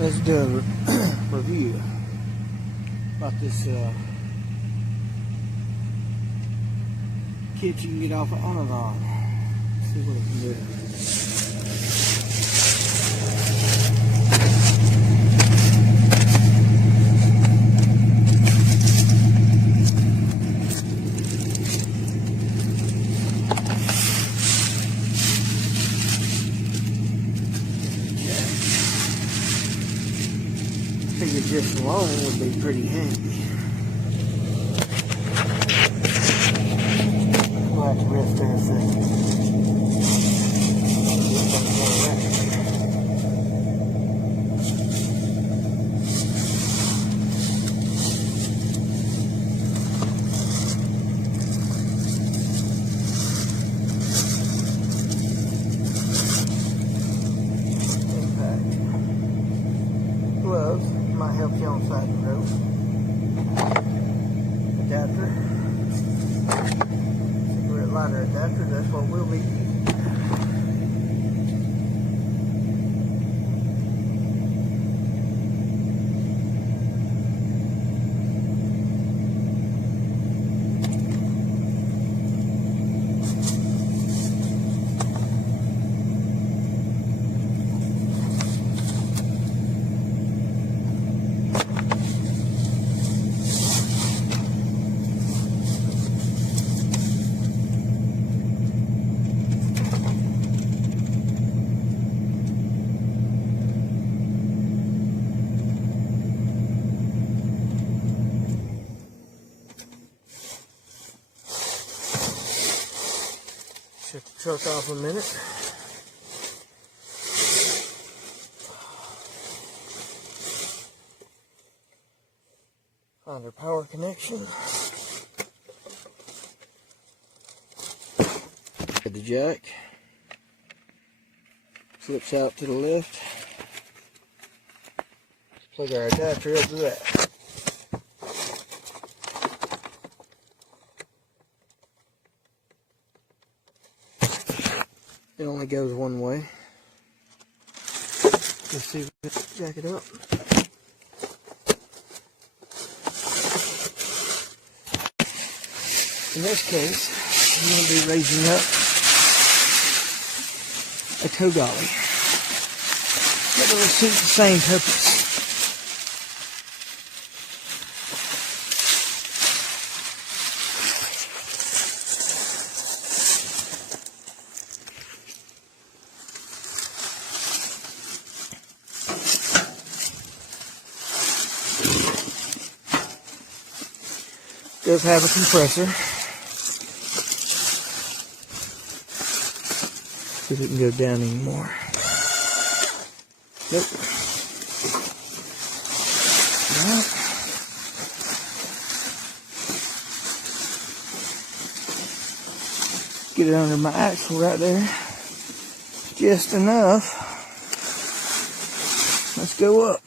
Let's do a review about this kit you can get off of Amazon. Let's see what it can do. I figured this alone would be pretty handy. I'll have to rest there a second. Gloves might help you on side of the road. Adapter. Cigarette lighter adapter, that's what we'll be using. Shut the truck off a minute. Find our power connection. Get the jack. Flips out to the left. Let's plug our adapter up to that. It only goes one way. Let's see if we can jack it up. In this case, I'm going to be raising up a tow dolly. That will suit the same purpose. Does have a compressor. See if it can go down anymore. Nope. No. Get it under my axle right there. Just enough. Let's go up.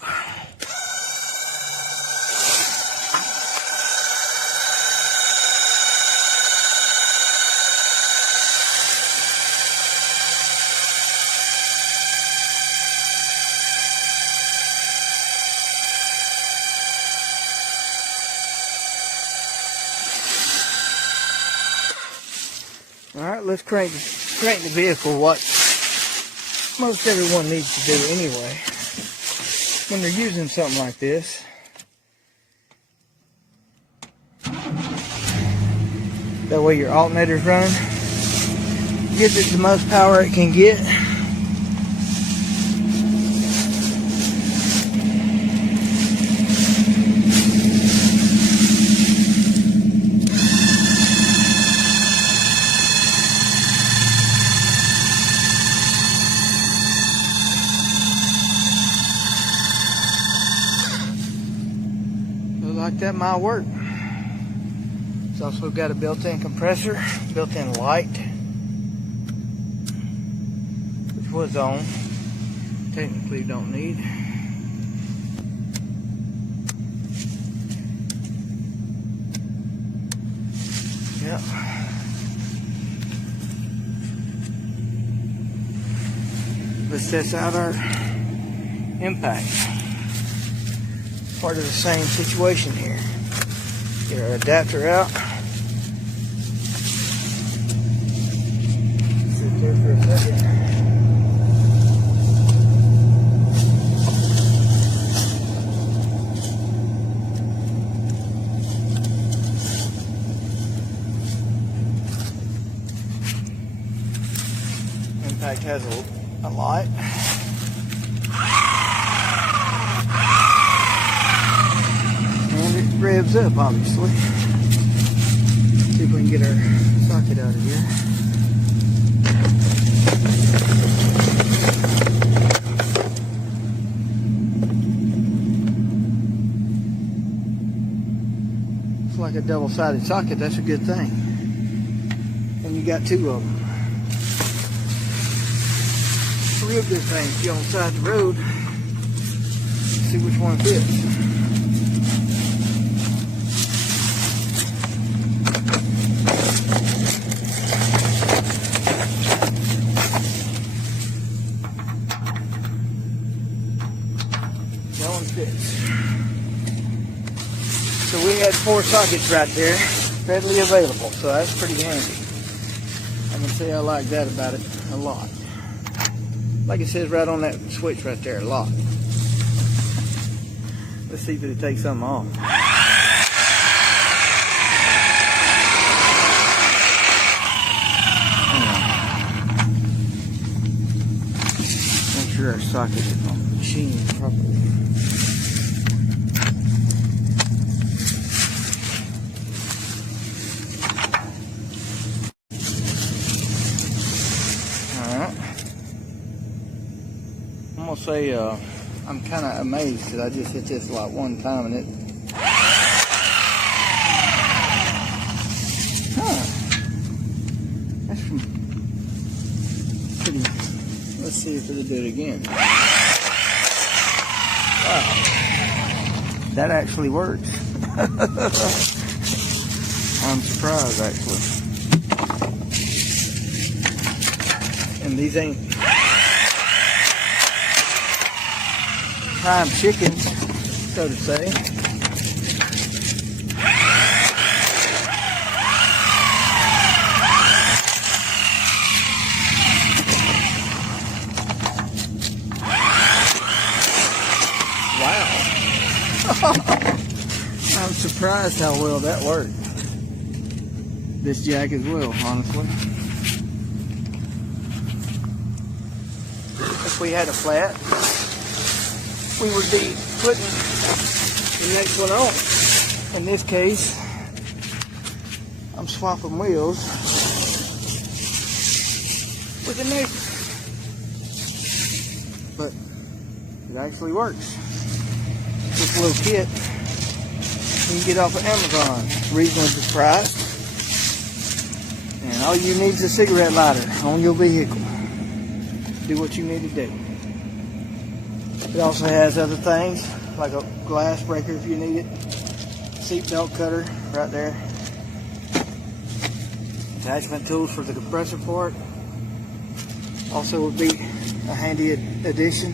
Alright, let's crank the vehicle, what most everyone needs to do anyway when they're using something like this. That way your alternator's running. Gives it the most power it can get. Like that might work. It's also got a built-in compressor, built-in light, which was on. Technically don't need. Yep. Let's test out our impact. part of the same situation here. Get our adapter out. Sit there for a second. Impact has a light. And it revs up, obviously. See if we can get our socket out of here. It's like a double-sided socket. That's a good thing. And you got two of them. Real good thing if you're on the side of the road. See which one fits. That one fits. So we had 4 sockets right there, readily available. So that's pretty handy. I can say I like that about it a lot. Like it says right on that switch right there, lock. Let's see if it takes something off. Make sure our socket is on the machine properly. I'm gonna say I'm kind of amazed because I just hit this like one time and it. That's pretty. Let's see if it'll do it again. Wow, that actually works. I'm surprised actually. And these ain't prime chickens, so to say. Wow. I'm surprised how well that worked. This jack as well, honestly. If we had a flat, we would be putting the next one on. In this case, I'm swapping wheels with the neighbor. But it actually works. This little kit you can get off of Amazon, reasonably priced. And all you need is a cigarette lighter on your vehicle. Do what you need to do. It also has other things, like a glass breaker if you need it. Seatbelt cutter right there. Attachment tools for the compressor part. Also would be a handy addition.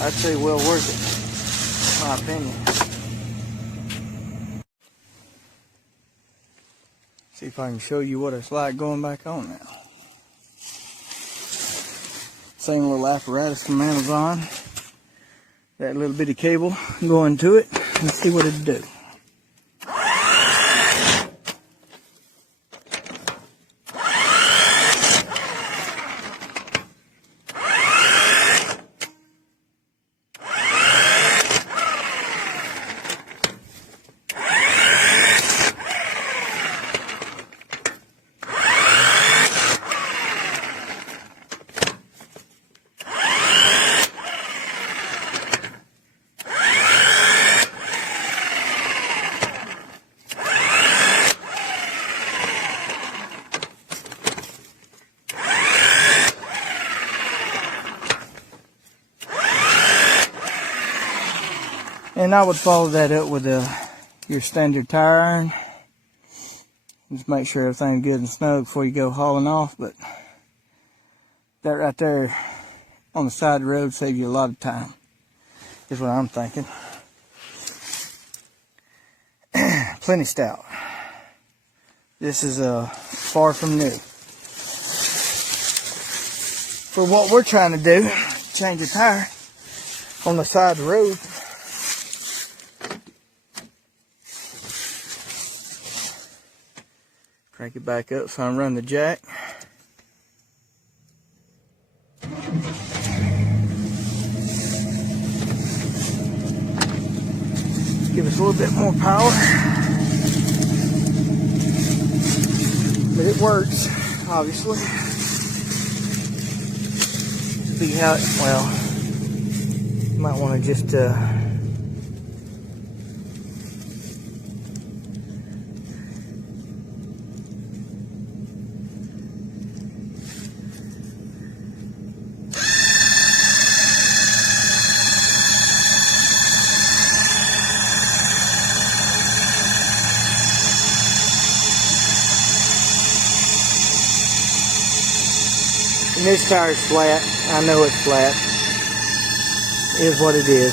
I'd say well worth it, in my opinion. See if I can show you what it's like going back on now. Same little apparatus from Amazon. That little bitty cable going to it. Let's see what it'll do. And I would follow that up with your standard tire iron. Just make sure everything's good and snug before you go hauling off. But that right there on the side of the road saves you a lot of time. is what I'm thinking. Plenty stout. This is far from new. For what we're trying to do, change a tire on the side of the road. Crank it back up so I run the jack. Give us a little bit more power. But it works, obviously. See how, well, you might want to just and this tire's flat. I know it's flat. It is what it is.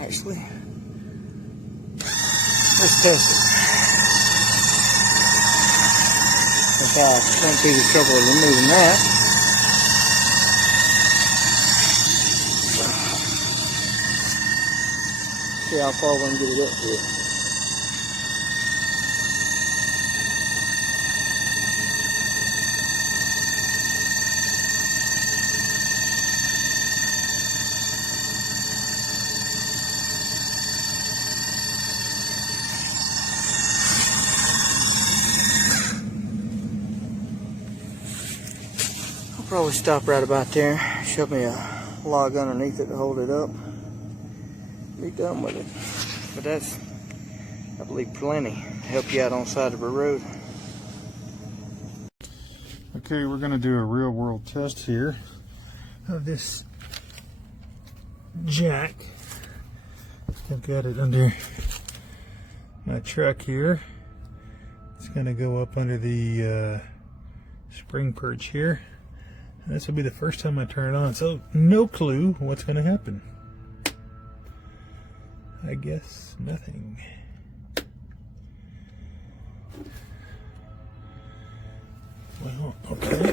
Actually, let's test it. If I went through the trouble of removing that. See how far we can get it up here. I'll probably stop right about there. Shove me a log underneath it to hold it up. Be done with it. But that's, I believe, plenty to help you out on the side of a road. Okay, we're going to do a real world test here Of this jack. I've got it under my truck here. It's going to go up under the spring perch here. And this will be the first time I turn it on, so no clue what's going to happen. I guess nothing. Well, okay.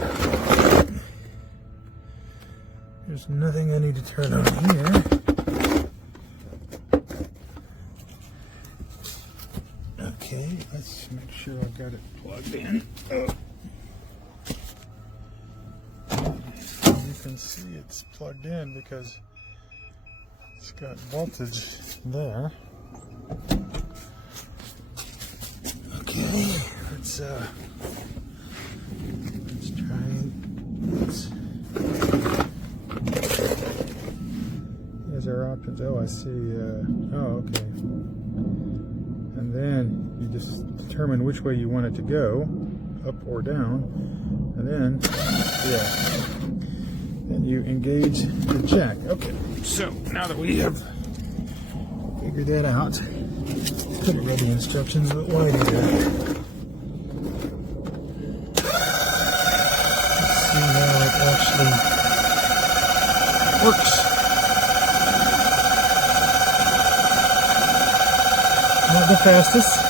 There's nothing I need to turn on here. Okay, let's make sure I've got it plugged in. Oh. You can see it's plugged in because it's got voltage there. Okay, let's try this. Here's our options. Oh, I see. Oh, okay. And then you just determine which way you want it to go, up or down, and then, yeah. Then you engage the jack. Okay, so now that we have figured that out, could have read the instructions, but why do that? Let's see how it actually works. Not the fastest.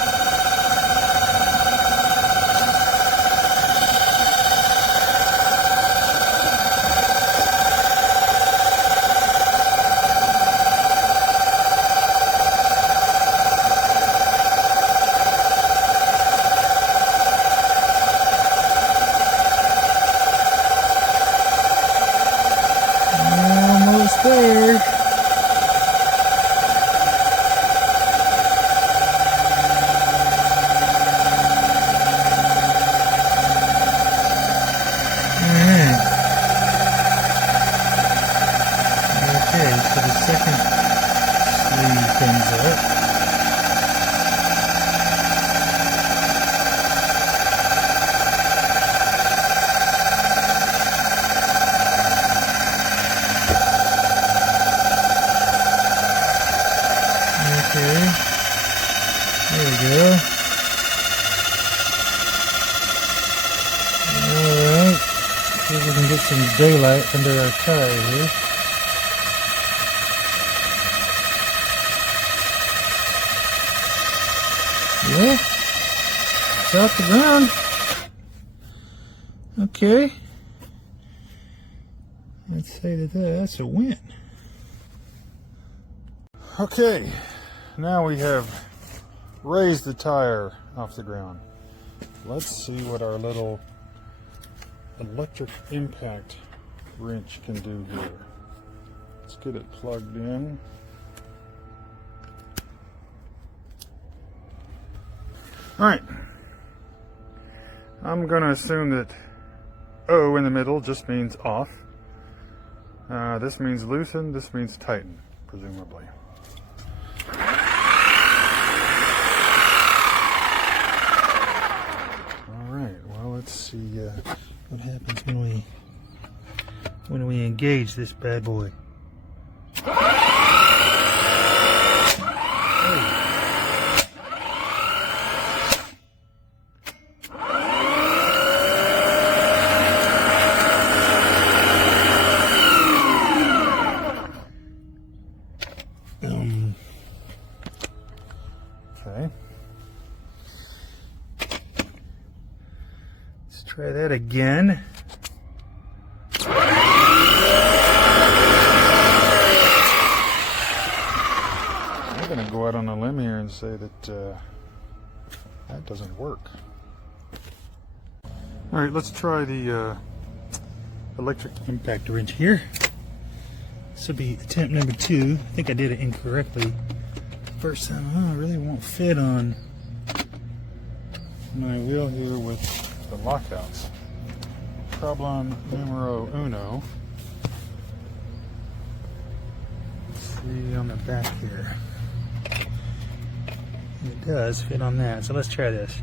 Almost there. Okay, so the second sleeve comes up. Okay, there we go. we can get some daylight under our tire here. Yeah, it's off the ground. Okay. Let's say that's a win. Okay, now we have raised the tire off the ground. Let's see what our little electric impact wrench can do here. Let's get it plugged in. Alright, I'm going to assume that O in the middle just means off. This means loosen, this means tighten, presumably. Alright, well let's see what happens when we engage this bad boy. Okay. Let's try that again. I'm going to go out on a limb here and say that that doesn't work. All right, let's try the electric impact wrench here. This will be attempt number 2. I think I did it incorrectly. First time, it really won't fit on my wheel here with the lockouts. Problem numero uno. Let's see on the back here. It does fit on that, so let's try this.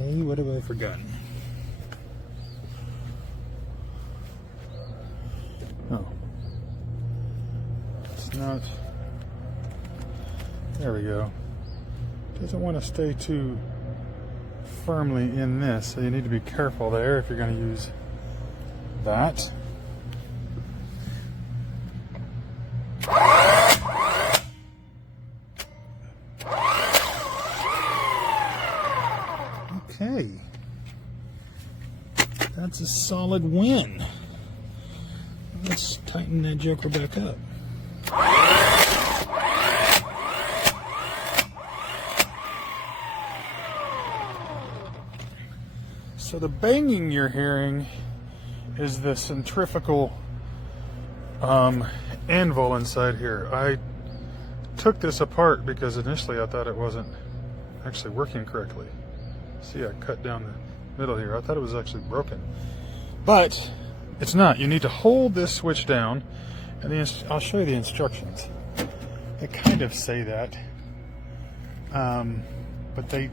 Okay, what have I forgotten? Oh, it's not. There we go. Doesn't want to stay too firmly in this, so you need to be careful there if you're going to use that. Okay, that's a solid win. Let's tighten that joker back up. So the banging you're hearing is the centrifugal anvil inside here. I took this apart because initially I thought it wasn't actually working correctly. See, I cut down the middle here. I thought it was actually broken. But it's not. You need to hold this switch down, and I'll show you the instructions. They kind of say that, but they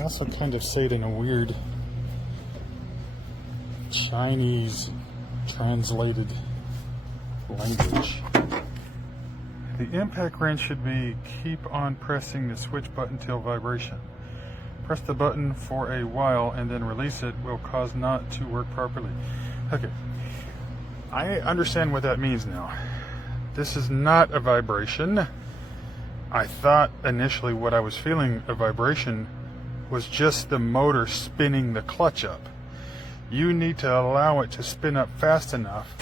also kind of say it in a weird Chinese translated language. The impact wrench should be keep on pressing the switch button till vibration. Press the button for a while and then release it will cause not to work properly. Okay, I understand what that means now. This is not a vibration. I thought initially what I was feeling a vibration was just the motor spinning the clutch up. You need to allow it to spin up fast enough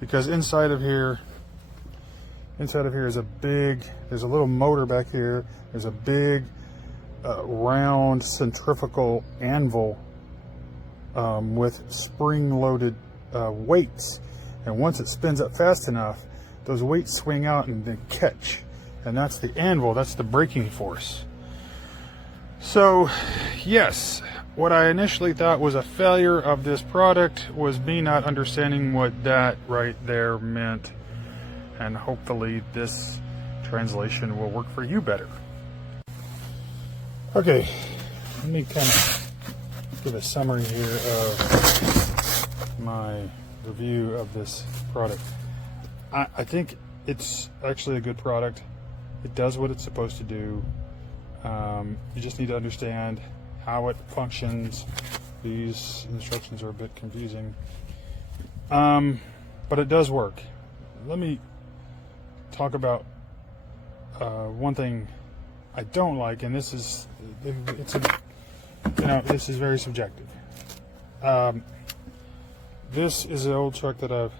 because inside of here is there's a little motor back here. There's a big round centrifugal anvil with spring-loaded weights, and once it spins up fast enough, those weights swing out and they catch, and that's the anvil, that's the braking force. So yes, what I initially thought was a failure of this product was me not understanding what that right there meant, and hopefully this translation will work for you better. Okay, let me kind of give a summary here of my review of this product. I think it's actually a good product. It does what it's supposed to do. You just need to understand how it functions. These instructions are a bit confusing, but it does work. Let me talk about one thing I don't like, and this is this is very subjective. This is an old truck that I've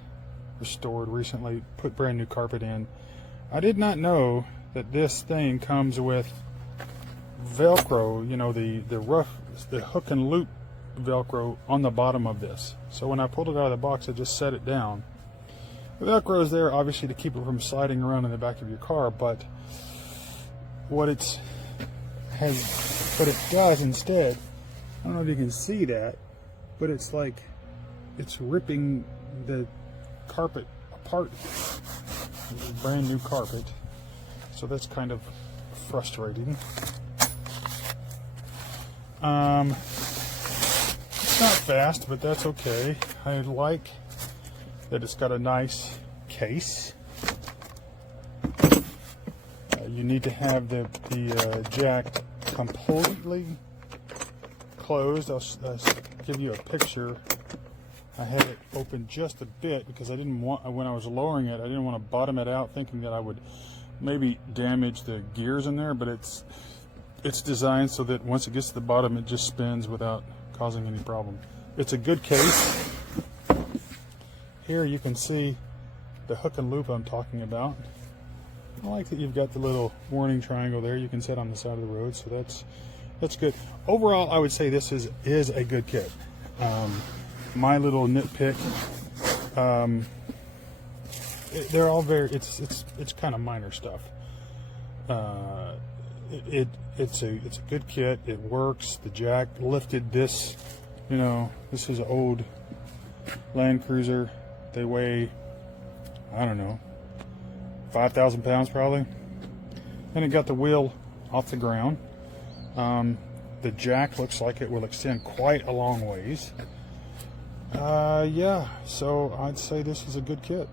restored recently, put brand new carpet in. I did not know that this thing comes with Velcro, the hook and loop Velcro on the bottom of this. So when I pulled it out of the box, I just set it down. The Velcro is there obviously to keep it from sliding around in the back of your car, but what it does instead, I don't know if you can see that, but it's like it's ripping the carpet apart. This is brand new carpet, so that's kind of frustrating. It's not fast, but that's okay. I like that it's got a nice case. You need to have the jack completely closed. I'll give you a picture. I had it open just a bit because I didn't want, when I was lowering it, I didn't want to bottom it out thinking that I would maybe damage the gears in there, but it's designed so that once it gets to the bottom, it just spins without causing any problem. It's a good case. Here you can see the hook and loop I'm talking about. I like that you've got the little warning triangle there you can set on the side of the road, so that's good. Overall, I would say this is a good kit. My little nitpick, they're all very, it's kind of minor stuff. It's a good kit. It works. The jack lifted this. This is an old Land Cruiser. They weigh, I don't know, 5,000 pounds probably. And it got the wheel off the ground. The jack looks like it will extend quite a long ways. Yeah, so I'd say this is a good kit.